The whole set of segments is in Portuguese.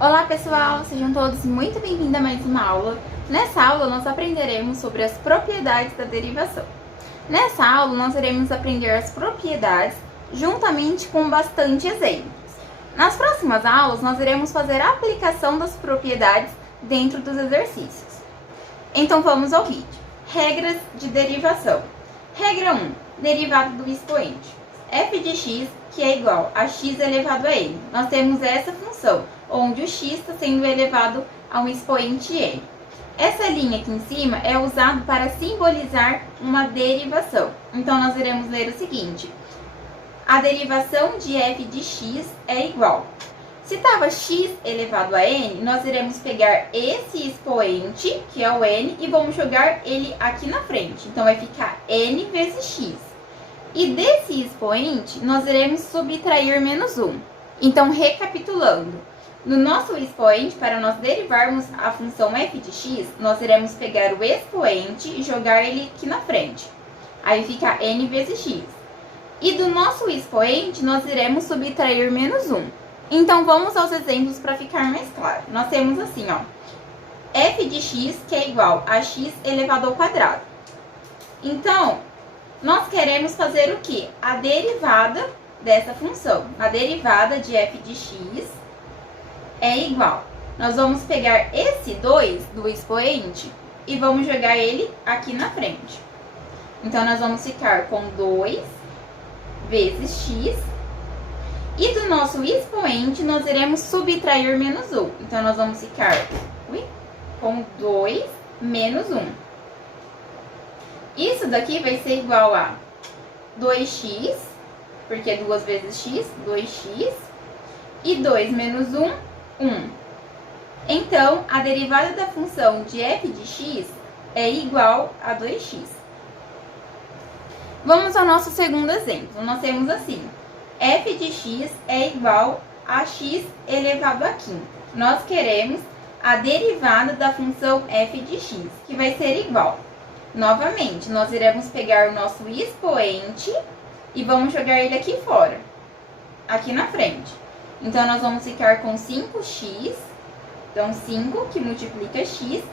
Olá pessoal, sejam todos muito bem-vindos a mais uma aula. Nessa aula nós aprenderemos sobre as propriedades da derivação. Nessa aula nós iremos aprender as propriedades juntamente com bastante exemplos. Nas próximas aulas nós iremos fazer a aplicação das propriedades dentro dos exercícios. Então vamos ao vídeo. Regras de derivação. Regra 1. Derivada do expoente. f de x, que é igual a x elevado a n. Nós temos essa função, onde o x está sendo elevado a um expoente n. Essa linha aqui em cima é usada para simbolizar uma derivação. Então, nós iremos ler o seguinte. A derivação de f de x é igual. Se estava x elevado a n, nós iremos pegar esse expoente, que é o n, e vamos jogar ele aqui na frente. Então, vai ficar n vezes x. E desse expoente, nós iremos subtrair menos 1. Então, recapitulando. No nosso expoente, para nós derivarmos a função f de x, nós iremos pegar o expoente e jogar ele aqui na frente. Aí fica n vezes x. E do nosso expoente, nós iremos subtrair menos 1. Então, vamos aos exemplos para ficar mais claro. Nós temos assim, ó. F de x, que é igual a x elevado ao quadrado. Então, nós queremos fazer o quê? A derivada dessa função. A derivada de f de x é igual. Nós vamos pegar esse 2 do expoente e vamos jogar ele aqui na frente. Então, nós vamos ficar com 2 vezes x. E do nosso expoente, nós iremos subtrair menos 1. Então, nós vamos ficar com 2 menos 1. Isso daqui vai ser igual a 2x, porque 2 vezes x, 2x. E 2 menos 1, 1. Então, a derivada da função de f de x é igual a 2x. Vamos ao nosso segundo exemplo. Nós temos assim, f de x é igual a x elevado a quinta. Nós queremos a derivada da função f de x, que vai ser igual. Novamente, nós iremos pegar o nosso expoente e vamos jogar ele aqui fora, aqui na frente. Então, nós vamos ficar com 5x, então 5 que multiplica x,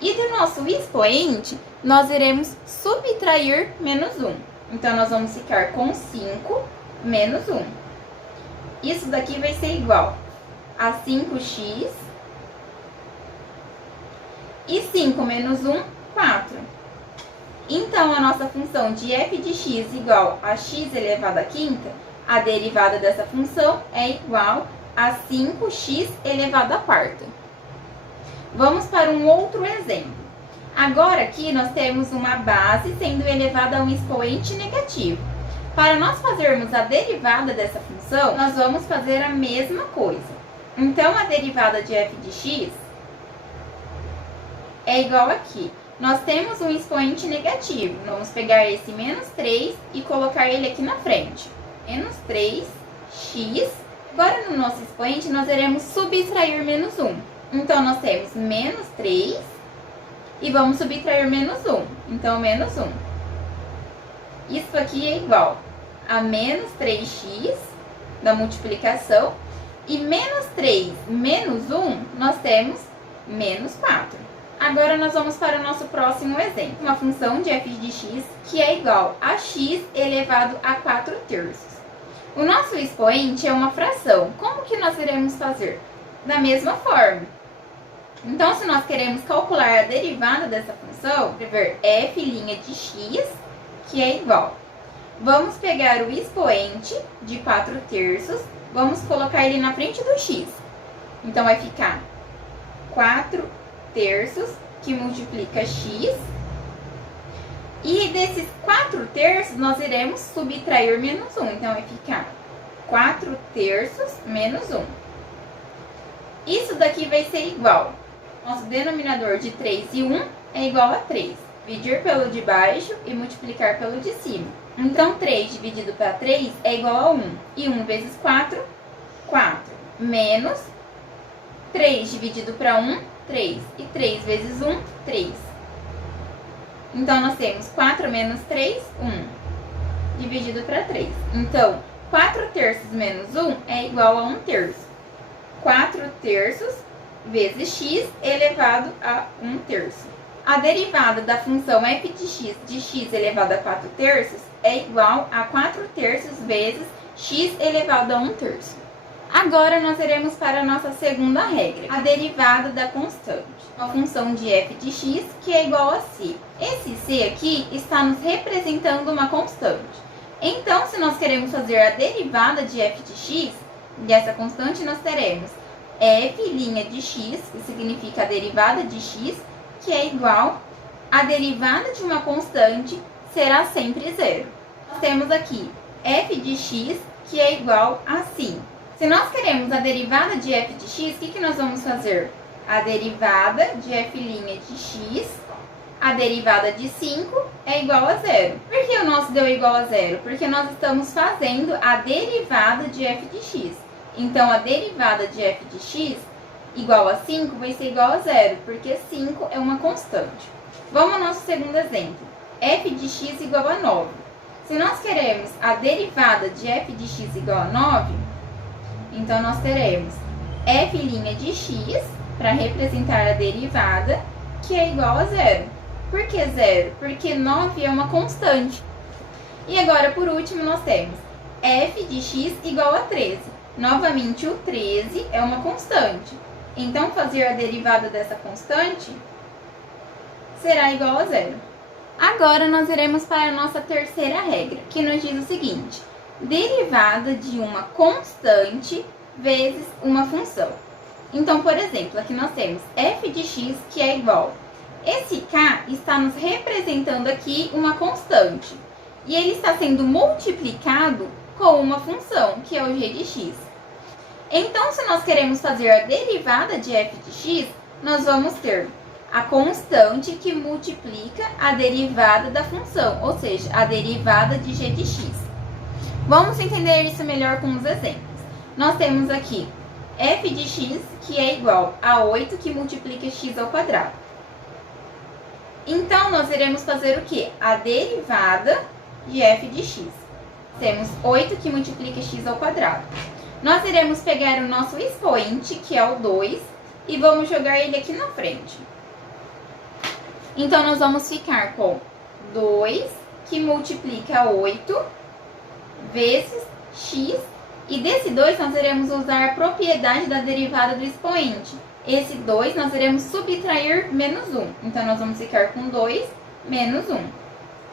e do nosso expoente, nós iremos subtrair menos 1. Então, nós vamos ficar com 5 menos 1. Isso daqui vai ser igual a 5x, e 5 menos 1, 4. Então, a nossa função de f de x igual a x elevado à quinta, a derivada dessa função é igual a 5x elevado à quarta. Vamos para um outro exemplo. Agora aqui nós temos uma base sendo elevada a um expoente negativo. Para nós fazermos a derivada dessa função, nós vamos fazer a mesma coisa. Então, a derivada de f de x é igual aqui. Nós temos um expoente negativo. Vamos pegar esse menos 3 e colocar ele aqui na frente. Menos 3x. Agora, no nosso expoente, nós iremos subtrair menos 1. Então, nós temos menos 3 e vamos subtrair menos 1. Então, menos 1. Isso aqui é igual a menos 3x da multiplicação. E menos 3 menos 1, nós temos menos 4. Agora, nós vamos para o nosso próximo exemplo. Uma função de f de x que é igual a x elevado a 4 terços. O nosso expoente é uma fração. Como que nós iremos fazer? Da mesma forma. Então, se nós queremos calcular a derivada dessa função, escrever f' de x, que é igual. Vamos pegar o expoente de 4 terços, vamos colocar ele na frente do x. Então, vai ficar 4 terços, que multiplica x. E desses 4 terços, nós iremos subtrair menos 1. Então, vai ficar 4 terços menos 1. Isso daqui vai ser igual. Nosso denominador de 3 e 1 é igual a 3. Dividir pelo de baixo e multiplicar pelo de cima. Então, 3 dividido para 3 é igual a 1. E 1 vezes 4, 4. Menos 3 dividido para 1, 3. E 3 vezes 1, 3. Então, nós temos 4 menos 3, 1. Dividido para 3. Então, 4 terços menos 1 é igual a 1 terço. 4/3 vezes x elevado a 1/3. A derivada da função f de x elevado a 4/3 é igual a 4/3 vezes x elevado a 1/3. Agora, nós iremos para a nossa segunda regra, a derivada da constante. Uma função de f de x que é igual a c. Esse c aqui está nos representando uma constante. Então, se nós queremos fazer a derivada de f de x, dessa constante nós teremos f' de x, que significa a derivada de x, que é igual a derivada de uma constante será sempre zero. Nós temos aqui f de x, que é igual a 5. Se nós queremos a derivada de f de x, o que nós vamos fazer? A derivada de f' de x, a derivada de 5 é igual a zero. Por que o nosso deu igual a zero? Porque nós estamos fazendo a derivada de f de x. Então, a derivada de f de x igual a 5 vai ser igual a zero, porque 5 é uma constante. Vamos ao nosso segundo exemplo. F de x igual a 9. Se nós queremos a derivada de f de x igual a 9, então nós teremos f' de x, para representar a derivada, que é igual a zero. Por que zero? Porque 9 é uma constante. E agora, por último, nós temos f de x igual a 13. Novamente, o 13 é uma constante. Então, fazer a derivada dessa constante será igual a zero. Agora, nós iremos para a nossa terceira regra, que nos diz o seguinte: derivada de uma constante vezes uma função. Então, por exemplo, aqui nós temos f de x, que é igual. Esse k está nos representando aqui uma constante. E ele está sendo multiplicado com uma função, que é o g de x. Então, se nós queremos fazer a derivada de f de x, nós vamos ter a constante que multiplica a derivada da função, ou seja, a derivada de g de x. Vamos entender isso melhor com os exemplos. Nós temos aqui f de x, que é igual a 8, que multiplica x ao quadrado. Então, nós iremos fazer o quê? A derivada de f de x. Temos 8 que multiplica x ao quadrado. Nós iremos pegar o nosso expoente, que é o 2, e vamos jogar ele aqui na frente. Então, nós vamos ficar com 2, que multiplica 8, vezes x. E desse 2, nós iremos usar a propriedade da derivada do expoente. Esse 2, nós iremos subtrair menos 1. Então, nós vamos ficar com 2 menos 1.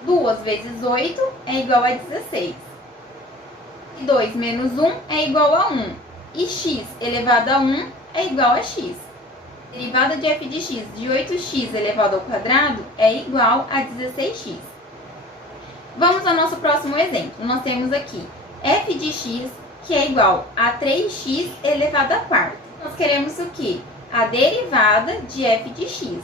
2 vezes 8 é igual a 16. E 2 menos 1 é igual a 1. E x elevado a 1 é igual a x. A derivada de f de x de 8x elevado ao quadrado é igual a 16x. Vamos ao nosso próximo exemplo. Nós temos aqui f de x, que é igual a 3x elevado à quarta. Nós queremos o quê? A derivada de f de x.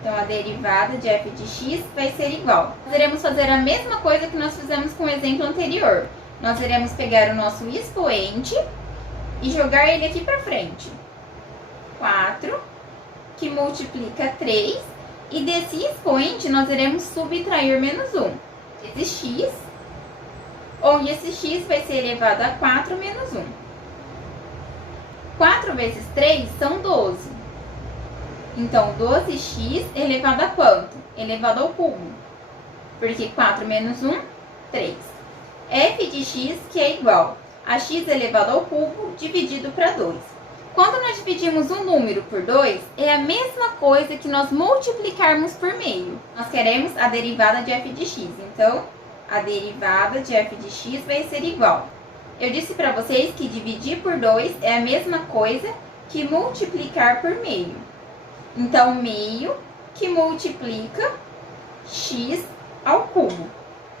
Então, a derivada de f de x vai ser igual. Nós iremos fazer a mesma coisa que nós fizemos com o exemplo anterior. Nós iremos pegar o nosso expoente e jogar ele aqui para frente. 4, que multiplica 3, e desse expoente nós iremos subtrair menos 1. Esse x, onde esse x vai ser elevado a 4 menos 1. 4 vezes 3 são 12. Então, 12x elevado a quanto? Elevado ao cubo. Porque 4 menos 1, 3. f de x, que é igual a x elevado ao cubo dividido para 2. Quando nós dividimos um número por 2, é a mesma coisa que nós multiplicarmos por meio. Nós queremos a derivada de f de x. Então, a derivada de f de x vai ser igual. Eu disse para vocês que dividir por 2 é a mesma coisa que multiplicar por meio. Então, meio que multiplica x ao cubo.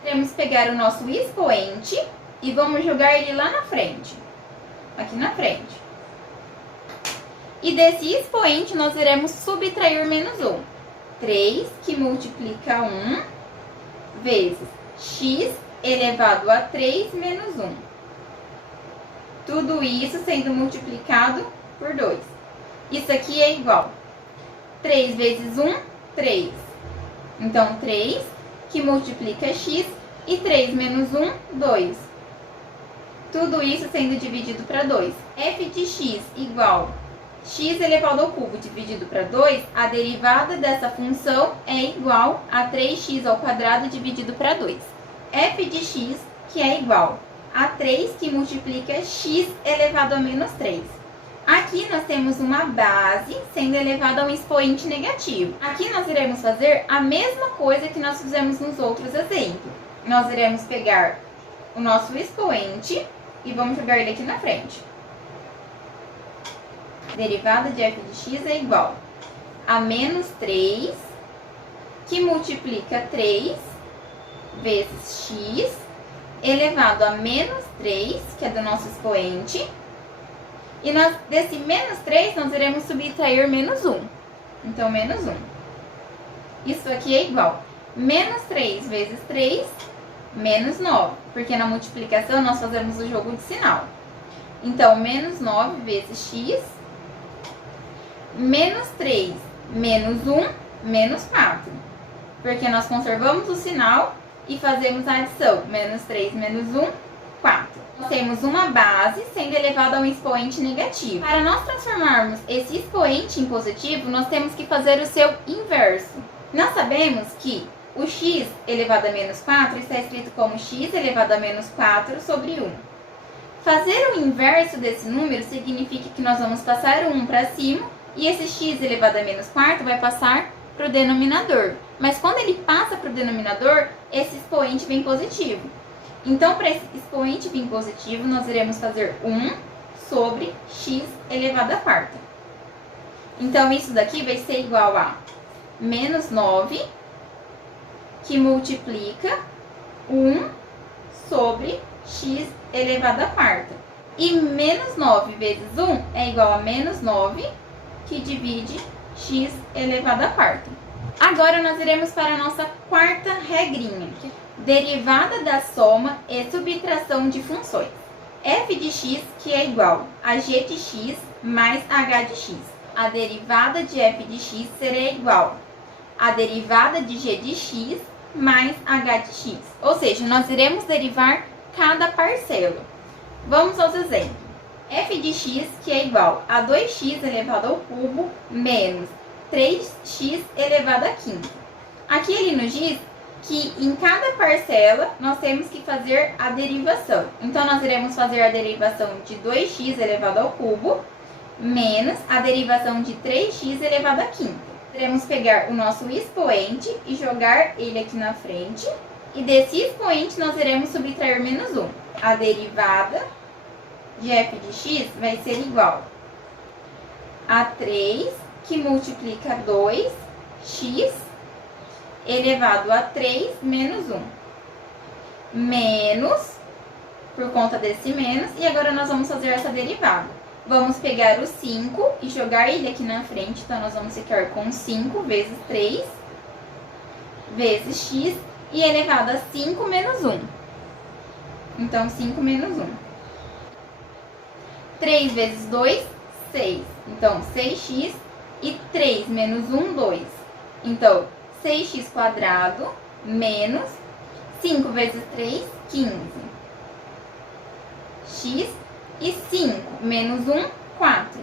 Vamos pegar o nosso expoente e vamos jogar ele lá na frente. Aqui na frente. E desse expoente, nós iremos subtrair menos 1. 3, que multiplica 1, vezes x elevado a 3 menos 1. Tudo isso sendo multiplicado por 2. Isso aqui é igual. 3 vezes 1, 3. Então, 3, que multiplica x, e 3 menos 1, 2. Tudo isso sendo dividido para 2. f de x igual x elevado ao cubo dividido para 2, a derivada dessa função é igual a 3x ao quadrado dividido para 2. f de x, que é igual a 3 que multiplica x elevado a menos 3. Aqui nós temos uma base sendo elevada a um expoente negativo. Aqui nós iremos fazer a mesma coisa que nós fizemos nos outros exemplos. Nós iremos pegar o nosso expoente e vamos jogar ele aqui na frente. Derivada de f de x é igual a menos 3, que multiplica 3 vezes x, elevado a menos 3, que é do nosso expoente. E desse menos 3, nós iremos subtrair menos 1. Então, menos 1. Isso aqui é igual a menos 3 vezes 3, menos 9. Porque na multiplicação, nós fazemos o jogo de sinal. Então, menos 9 vezes x, menos 3, menos 1, menos 4. Porque nós conservamos o sinal e fazemos a adição. Menos 3, menos 1, 4. Nós temos uma base sendo elevada a um expoente negativo. Para nós transformarmos esse expoente em positivo, nós temos que fazer o seu inverso. Nós sabemos que o x elevado a menos 4 está escrito como x elevado a menos 4 sobre 1. Fazer o inverso desse número significa que nós vamos passar o 1 para cima e esse x elevado a menos 4 vai passar para o denominador. Mas quando ele passa para o denominador, esse expoente vem positivo. Então, para esse expoente vir positivo, nós iremos fazer 1 sobre x elevado à quarta. Então, isso daqui vai ser igual a menos 9, que multiplica 1 sobre x elevado à quarta. E menos 9 vezes 1 é igual a menos 9, que divide x elevado à quarta. Agora, nós iremos para a nossa quarta regrinha. Derivada da soma e subtração de funções. f de x, que é igual a g de x mais h de x. A derivada de f de x será igual a derivada de g de x mais h de x. Ou seja, nós iremos derivar cada parcela. Vamos aos exemplos. f de x, que é igual a 2x elevado ao cubo menos 3x elevado à quinta. Aqui ele nos diz que em cada parcela nós temos que fazer a derivação. Então, nós iremos fazer a derivação de 2x elevado ao cubo menos a derivação de 3x elevado à quinta. Iremos pegar o nosso expoente e jogar ele aqui na frente. E desse expoente nós iremos subtrair menos 1. A derivada de f de x vai ser igual a 3, que multiplica 2x elevado a 3 menos 1. Menos, por conta desse menos, e agora nós vamos fazer essa derivada. Vamos pegar o 5 e jogar ele aqui na frente, então nós vamos ficar com 5 vezes 3 vezes x e elevado a 5 menos 1. Então, 5 menos 1. 3 vezes 2, 6. Então, 6x e 3 menos 1, 2. Então, 6x quadrado menos 5 vezes 3, 15. X e 5 menos 1, 4.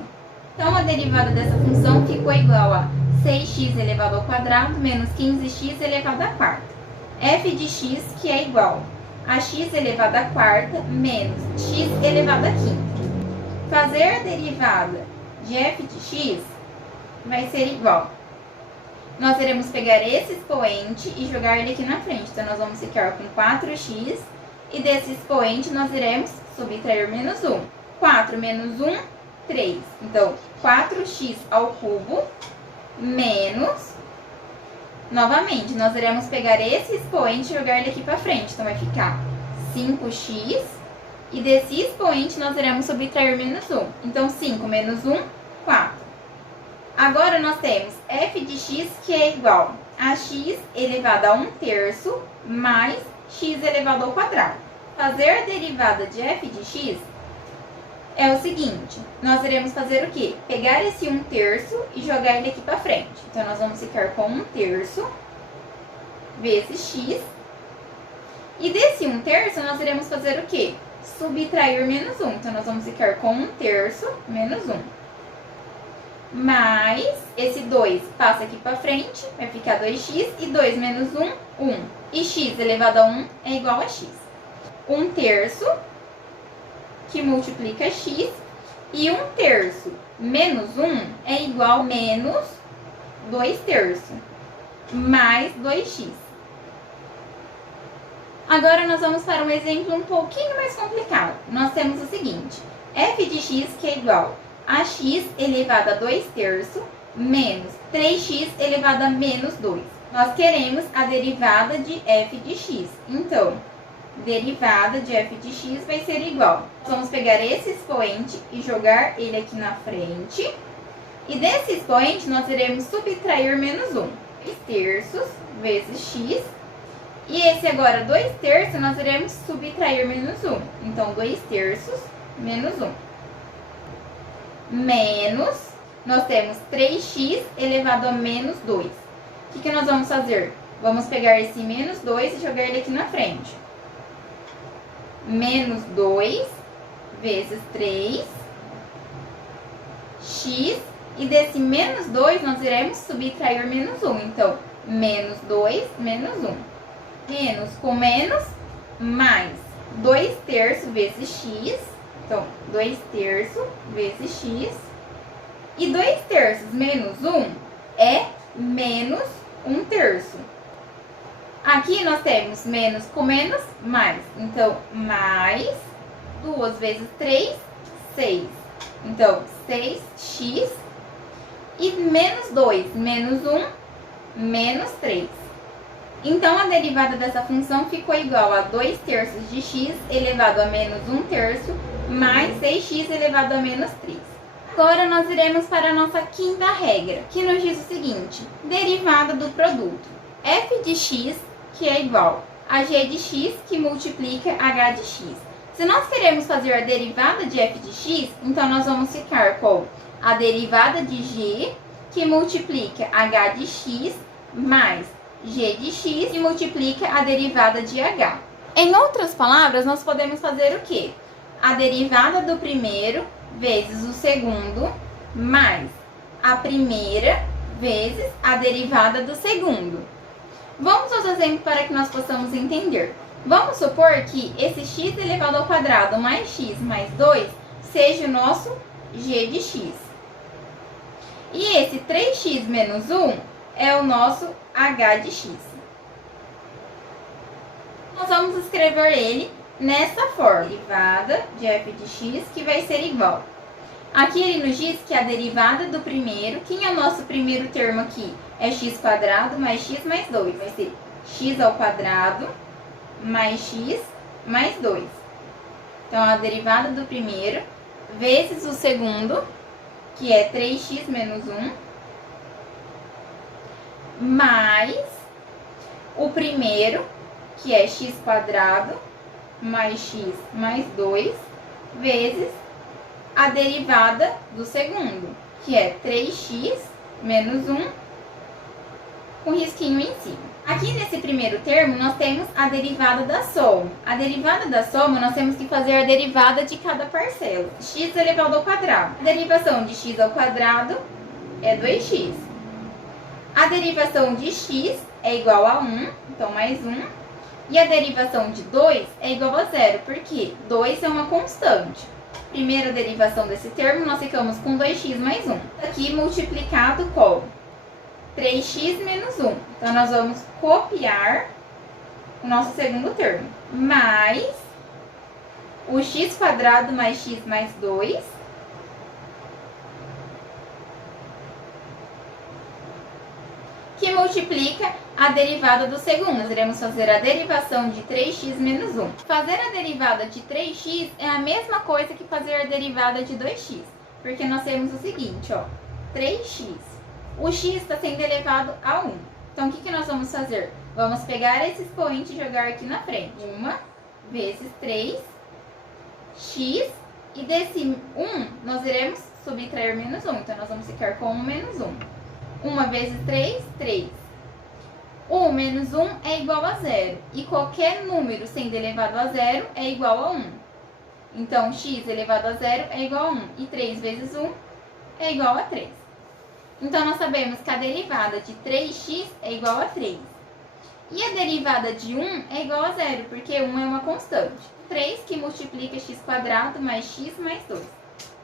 Então, a derivada dessa função ficou igual a 6x elevado ao quadrado menos 15x elevado à quarta. f de x, que é igual a x elevado à quarta menos x elevado à quinta. Fazer a derivada de f de x vai ser igual. Nós iremos pegar esse expoente e jogar ele aqui na frente. Então, nós vamos ficar com 4x e desse expoente nós iremos subtrair menos 1. 4 menos 1, 3. Então, 4x ao cubo menos... Novamente, nós iremos pegar esse expoente e jogar ele aqui para frente. Então, vai ficar 5x e desse expoente nós iremos subtrair menos 1. Então, 5 menos 1, 4. Agora, nós temos f de x, que é igual a x elevado a 1/3 mais x elevado ao quadrado. Fazer a derivada de f de x é o seguinte. Nós iremos fazer o quê? Pegar esse 1/3 e jogar ele aqui para frente. Então, nós vamos ficar com 1/3 vezes x. E desse 1/3 nós iremos fazer o quê? subtrair menos 1. Então, nós vamos ficar com 1/3 menos 1. Mais esse 2 passa aqui para frente, vai ficar 2x, e 2 menos 1, 1. E x elevado a 1 é igual a x. 1/3 que multiplica x, e 1/3 menos 1 é igual a menos 2/3, mais 2x. Agora, nós vamos para um exemplo um pouquinho mais complicado. Nós temos o seguinte: f de x que é igual a x elevado a 2/3 menos 3x elevado a menos 2. Nós queremos a derivada de f de x. Então, derivada de f de x vai ser igual. Vamos pegar esse expoente e jogar ele aqui na frente. E desse expoente, nós iremos subtrair menos 1. 2/3 vezes x. E esse agora, 2/3, nós iremos subtrair menos 1. Então, 2/3 menos 1. Menos, nós temos 3x elevado a menos 2. O que nós vamos fazer? Vamos pegar esse menos 2 e jogar ele aqui na frente. Menos 2 vezes 3x. E desse menos 2, nós iremos subtrair menos 1. Então, menos 2 menos 1. Menos com menos, mais 2/3 vezes x. Então, 2/3 vezes x. E 2/3 menos 1 é menos 1/3. Aqui nós temos menos com menos, mais. Então, mais 2 vezes 3, 6. Então, 6x. E menos 2 menos 1, menos 3. Então, a derivada dessa função ficou igual a 2/3 de x elevado a menos 1/3 mais 6x elevado a menos 3. Agora, nós iremos para a nossa quinta regra, que nos diz o seguinte: derivada do produto f de x, que é igual a g de x, que multiplica h de x. Se nós queremos fazer a derivada de f de x, então nós vamos ficar com a derivada de g, que multiplica h de x, mais g de x, que multiplica a derivada de h. Em outras palavras, nós podemos fazer o quê? A derivada do primeiro vezes o segundo, mais a primeira vezes a derivada do segundo. Vamos aos exemplos para que nós possamos entender. Vamos supor que esse x elevado ao quadrado mais x mais 2 seja o nosso g de x. E esse 3x menos 1 é o nosso h de x. Nós vamos escrever ele nessa forma: derivada de f de x, que vai ser igual. Aqui ele nos diz que a derivada do primeiro, quem é o nosso primeiro termo aqui? É x² mais x mais 2. Vai ser x ao quadrado mais x mais 2. Então, a derivada do primeiro vezes o segundo, que é 3x menos 1, mais o primeiro, que é x² mais x mais 2, vezes a derivada do segundo, que é 3x menos 1, com risquinho em cima. Aqui nesse primeiro termo, nós temos a derivada da soma. A derivada da soma, nós temos que fazer a derivada de cada parcela. X elevado ao quadrado. A derivação de x ao quadrado é 2x. A derivação de x é igual a 1, então mais 1. E a derivação de 2 é igual a 0, porque 2 é uma constante. Primeira derivação desse termo, nós ficamos com 2x mais 1. Aqui multiplicado com 3x menos 1. Então, nós vamos copiar o nosso segundo termo. Mais o x² mais x mais 2. Que multiplica a derivada do segundo. Nós iremos fazer a derivação de 3x menos 1. Fazer a derivada de 3x é a mesma coisa que fazer a derivada de 2x. Porque nós temos o seguinte, ó. 3x. O x está sendo elevado a 1. Então, o que nós vamos fazer? Vamos pegar esse expoente e jogar aqui na frente. 1 vezes 3x. E desse 1, nós iremos subtrair menos 1. Então, nós vamos ficar com 1 menos 1. 1 vezes 3, 3. 1 menos 1 é igual a 0. E qualquer número sendo elevado a 0 é igual a 1. Então, x elevado a 0 é igual a 1. E 3 vezes 1 é igual a 3. Então, nós sabemos que a derivada de 3x é igual a 3. E a derivada de 1 é igual a 0, porque 1 é uma constante. 3 que multiplica x² mais x mais 2.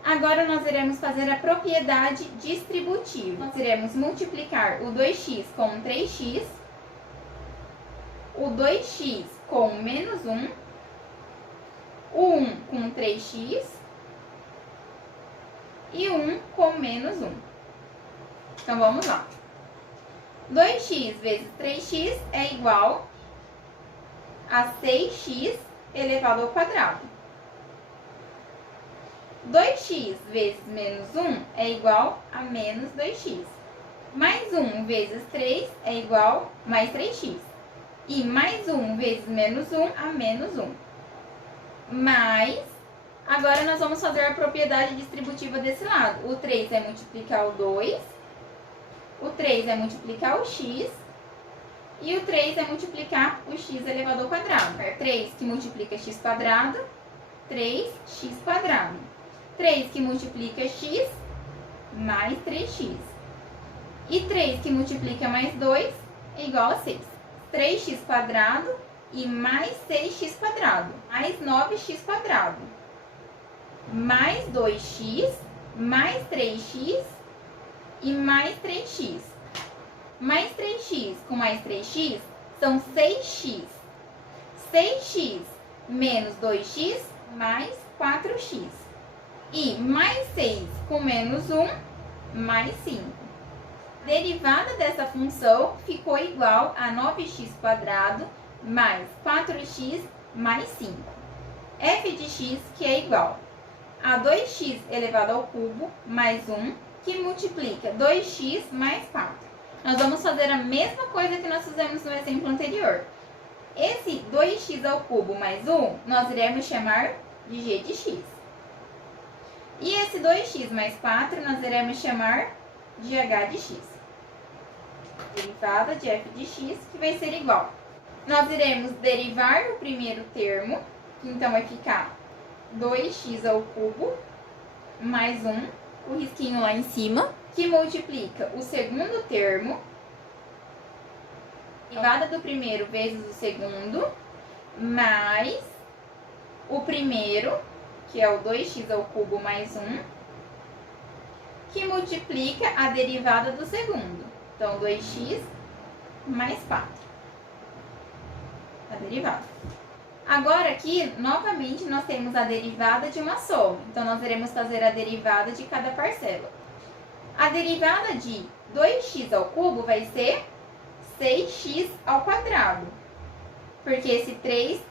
Agora, nós iremos fazer a propriedade distributiva. Nós iremos multiplicar o 2x com 3x, o 2x com menos 1, o 1 com 3x e 1 com menos 1. Então, vamos lá. 2x vezes 3x é igual a 6x elevado ao quadrado. 2x vezes menos 1 é igual a menos 2x. Mais 1 vezes 3 é igual a mais 3x. E mais 1 vezes menos 1 a menos 1. Mais, agora nós vamos fazer a propriedade distributiva desse lado. O 3 é multiplicar o 2, o 3 é multiplicar o x, e o 3 é multiplicar o x elevado ao quadrado. 3 que multiplica x², 3x². 3 que multiplica x, mais 3x. E 3 que multiplica mais 2 é igual a 6. 3x² e mais 6x², mais 9x², mais 2x, mais 3x e mais 3x. Mais 3x com mais 3x são 6x. 6x menos 2x mais 4x. E mais 6 com menos 1, mais 5. A derivada dessa função ficou igual a 9x² mais 4x mais 5. F de x que é igual a 2x elevado ao cubo mais 1, que multiplica 2x mais 4. Nós vamos fazer a mesma coisa que nós fizemos no exemplo anterior. Esse 2x ao cubo mais 1, nós iremos chamar de g de x. E esse 2x mais 4, nós iremos chamar de h de x. Derivada de f de x, que vai ser igual. Nós iremos derivar o primeiro termo, que então vai ficar 2x ao cubo mais 1, o risquinho lá em cima, que multiplica o segundo termo, derivada do primeiro vezes o segundo, mais o primeiro, que é o 2x ao cubo mais 1, que multiplica a derivada do segundo. Então, 2x mais 4. A derivada. Agora aqui, novamente, nós temos a derivada de uma soma. Então, nós iremos fazer a derivada de cada parcela. A derivada de 2x ao cubo vai ser 6x ao quadrado. Porque esse 3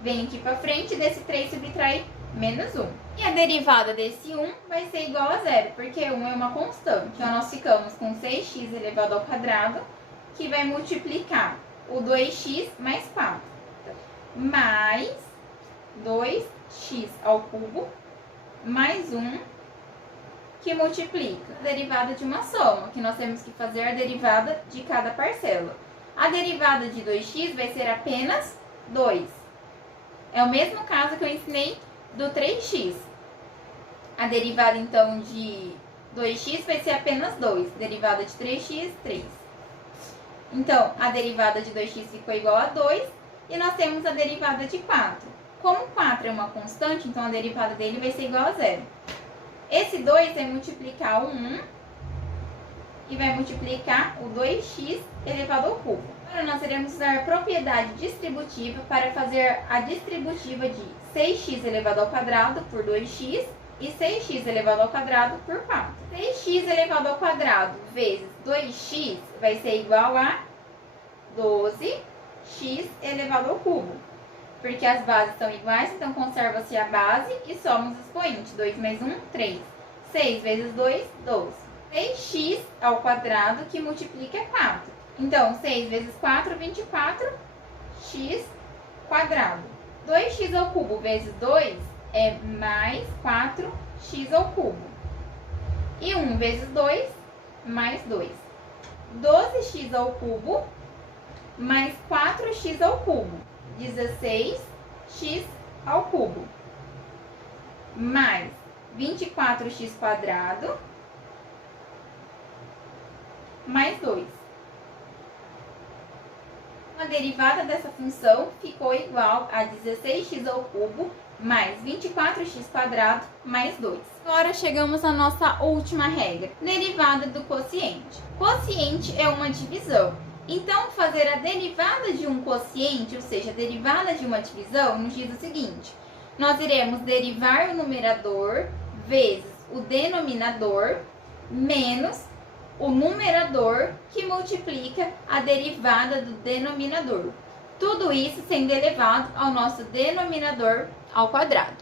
vem aqui para frente e desse 3 subtrai menos 1. E a derivada desse 1 vai ser igual a 0, porque 1 é uma constante. Então, nós ficamos com 6x elevado ao quadrado, que vai multiplicar o 2x mais 4. Mais 2x ao cubo, mais 1, que multiplica a derivada de uma soma, que nós temos que fazer a derivada de cada parcela. A derivada de 2x vai ser apenas 2. É o mesmo caso que eu ensinei do 3x. A derivada, então, de 2x vai ser apenas 2. Derivada de 3x, 3. Então, a derivada de 2x ficou igual a 2. E nós temos a derivada de 4. Como 4 é uma constante, então a derivada dele vai ser igual a 0. Esse 2 vai multiplicar o 1 e vai multiplicar o 2x elevado ao cubo. Agora nós iremos usar a propriedade distributiva para fazer a distributiva de 6x elevado ao quadrado por 2x e 6x elevado ao quadrado por 4. 6x elevado ao quadrado vezes 2x vai ser igual a 12x elevado ao cubo. Porque as bases são iguais, então conserva-se a base e soma os expoentes. 2 mais 1, 3. 6 vezes 2, 12. 6x ao quadrado que multiplica 4. Então, 6 vezes 4, 24x quadrado. 2x ao cubo vezes 2 é mais 4x ao cubo. E 1 vezes 2, mais 2. 12x ao cubo mais 4x ao cubo. 16x ao cubo. mais 24x² mais 2. A derivada dessa função ficou igual a 16x² mais 24x² mais 2. Agora chegamos à nossa última regra, derivada do quociente. Quociente é uma divisão. Então, fazer a derivada de um quociente, ou seja, a derivada de uma divisão, nos diz o seguinte: nós iremos derivar o numerador vezes o denominador menos o numerador que multiplica a derivada do denominador. Tudo isso sendo elevado ao nosso denominador ao quadrado.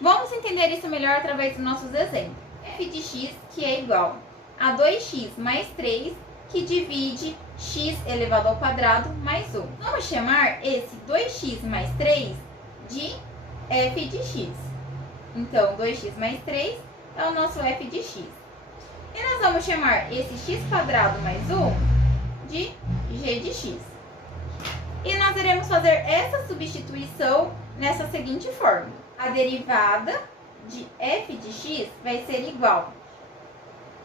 Vamos entender isso melhor através dos nossos exemplos. F de x, que é igual a 2x mais 3, que divide x elevado ao quadrado mais 1. Vamos chamar esse 2x mais 3 de f de x. Então, 2x mais 3 é o nosso f de x. E nós vamos chamar esse x² mais 1 de g de x. E nós iremos fazer essa substituição nessa seguinte forma. A derivada de f de x vai ser igual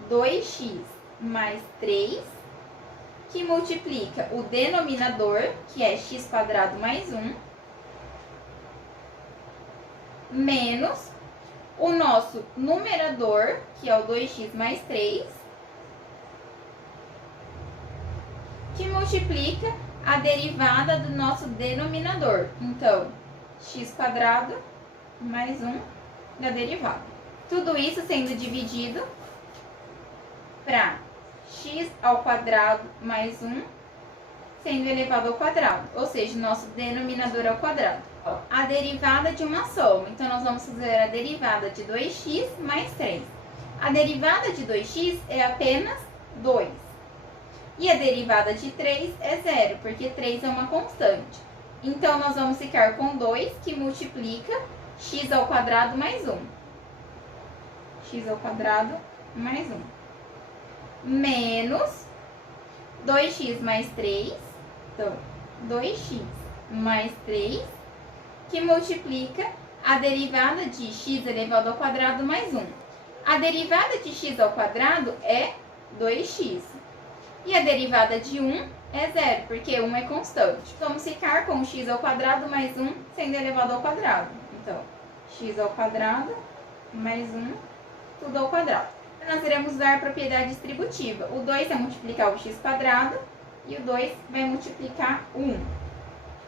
a 2x mais 3, que multiplica o denominador, que é x² mais 1, menos o nosso numerador, que é o 2x mais 3, que multiplica a derivada do nosso denominador. Então, x² mais 1 da derivada. Tudo isso sendo dividido para x² mais 1 sendo elevado ao quadrado, ou seja, nosso denominador ao quadrado. A derivada de uma soma, então nós vamos fazer a derivada de 2x mais 3. A derivada de 2x é apenas 2. E a derivada de 3 é 0, porque 3 é uma constante. Então, nós vamos ficar com 2, que multiplica x² mais 1. x² mais 1. Menos 2x mais 3. Então, 2x mais 3, que multiplica a derivada de x elevado ao quadrado mais 1. A derivada de x ao quadrado é 2x. E a derivada de 1 é 0, porque 1 é constante. Vamos ficar com x² mais 1 sendo elevado ao quadrado. Então, x² mais 1, tudo ao quadrado. Nós iremos usar a propriedade distributiva. O 2 vai multiplicar o x² e o 2 vai multiplicar o 1.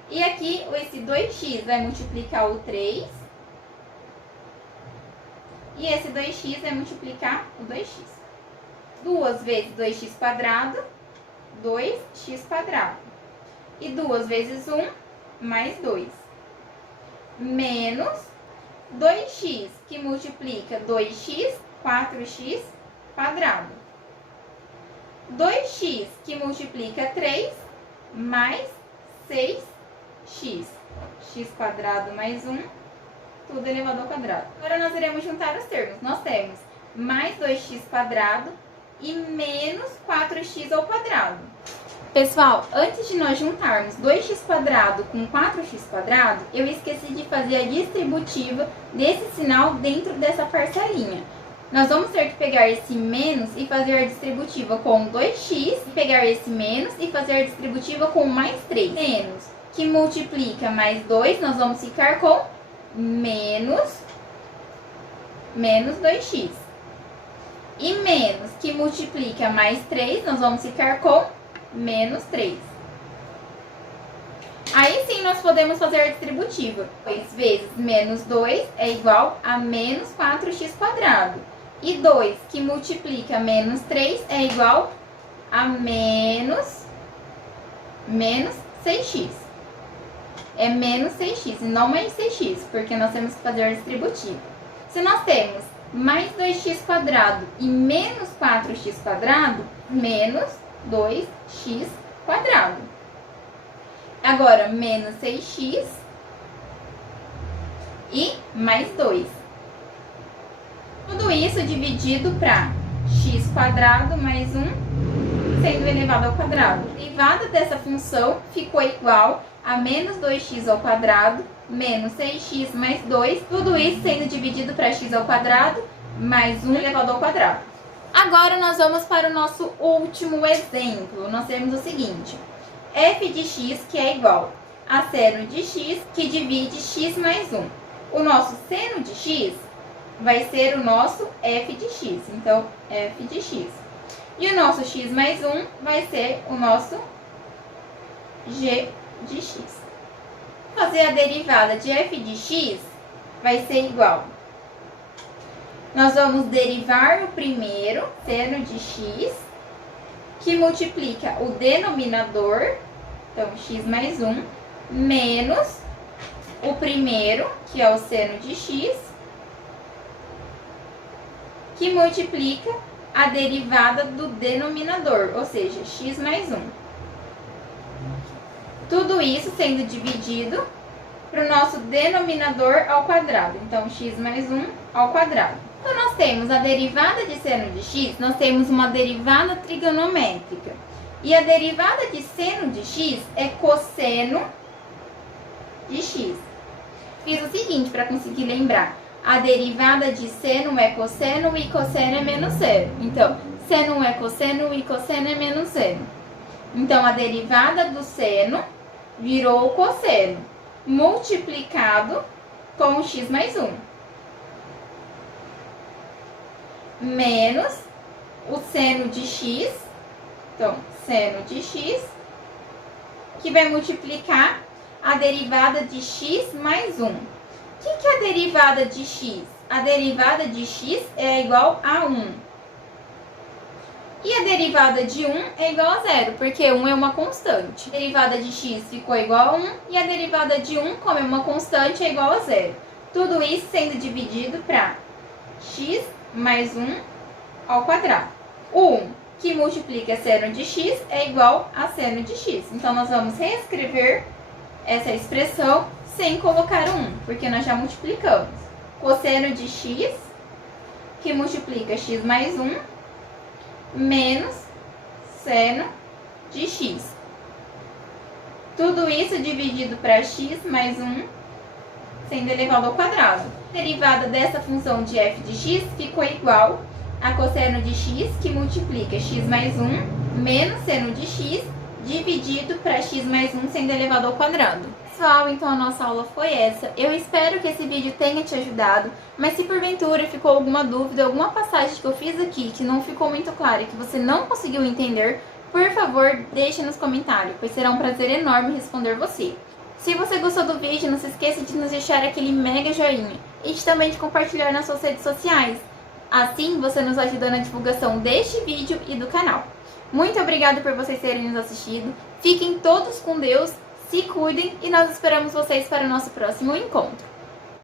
E aqui, esse 2x vai multiplicar o 3. E esse 2x vai multiplicar o 2x. 2 vezes 2x², 2x². E 2 vezes 1, mais 2. Menos 2x, que multiplica 2x, 4x². 2x, que multiplica 3, mais 6x. x² mais 1, tudo elevado ao quadrado. Agora, nós iremos juntar os termos. Nós temos mais 2x² e menos 4x². Pessoal, antes de nós juntarmos 2x² com 4x², eu esqueci de fazer a distributiva desse sinal dentro dessa parcelinha. Nós vamos ter que pegar esse menos e fazer a distributiva com 2x, pegar esse menos e fazer a distributiva com mais 3. Menos, que multiplica mais 2, nós vamos ficar com menos 2x. E menos, que multiplica mais 3, nós vamos ficar com menos 3. Aí sim nós podemos fazer a distributiva. 2 vezes menos 2 é igual a menos 4x². E 2, que multiplica menos 3, é igual a menos 6x. É menos 6x e não mais 6x, porque nós temos que fazer a distributiva. Se nós temos mais 2x² e menos 4x², menos 2x². Agora, menos 6x e mais 2. Tudo isso dividido para x² mais 1 sendo elevado ao quadrado. A derivada dessa função ficou igual a menos 2x ao quadrado menos 6x mais 2, tudo isso sendo dividido para x ao quadrado mais 1 elevado ao quadrado. Agora nós vamos para o nosso último exemplo. Nós temos o seguinte: f de x que é igual a seno de x que divide x mais 1. O nosso seno de x vai ser o nosso f de x, então f de x. E o nosso x mais 1 vai ser o nosso g de x. Fazer a derivada de f de x vai ser igual. Nós vamos derivar o primeiro, seno de x, que multiplica o denominador, então x mais 1, menos o primeiro, que é o seno de x, que multiplica a derivada do denominador, ou seja, x mais 1. Tudo isso sendo dividido para o nosso denominador ao quadrado. Então, x mais 1 ao quadrado. Então, nós temos a derivada de seno de x, nós temos uma derivada trigonométrica. E a derivada de seno de x é cosseno de x. Fiz o seguinte para conseguir lembrar. A derivada de seno é cosseno e cosseno é menos seno. Então, seno é cosseno e cosseno é menos seno. Então, a derivada do seno virou cosseno, multiplicado com o x mais 1. Menos o seno de x, então, seno de x, que vai multiplicar a derivada de x mais 1. O que é a derivada de x? A derivada de x é igual a 1. E a derivada de 1 é igual a 0, porque 1 é uma constante. A derivada de x ficou igual a 1 e a derivada de 1, como é uma constante, é igual a 0. Tudo isso sendo dividido para x mais 1 ao quadrado. O 1 que multiplica seno de x é igual a seno de x. Então, nós vamos reescrever essa expressão sem colocar o 1, porque nós já multiplicamos. Cosseno de x, que multiplica x mais 1, menos seno de x. Tudo isso dividido para x mais 1, sendo elevado ao quadrado. A derivada dessa função de f de x ficou igual a cosseno de x, que multiplica x mais 1, menos seno de x, dividido para x mais 1 sendo elevado ao quadrado. Pessoal, então a nossa aula foi essa. Eu espero que esse vídeo tenha te ajudado, mas se porventura ficou alguma dúvida, alguma passagem que eu fiz aqui que não ficou muito clara e que você não conseguiu entender, por favor, deixe nos comentários, pois será um prazer enorme responder você. Se você gostou do vídeo, não se esqueça de nos deixar aquele mega joinha e também de compartilhar nas suas redes sociais. Assim, você nos ajuda na divulgação deste vídeo e do canal. Muito obrigada por vocês terem nos assistido. Fiquem todos com Deus, se cuidem e nós esperamos vocês para o nosso próximo encontro.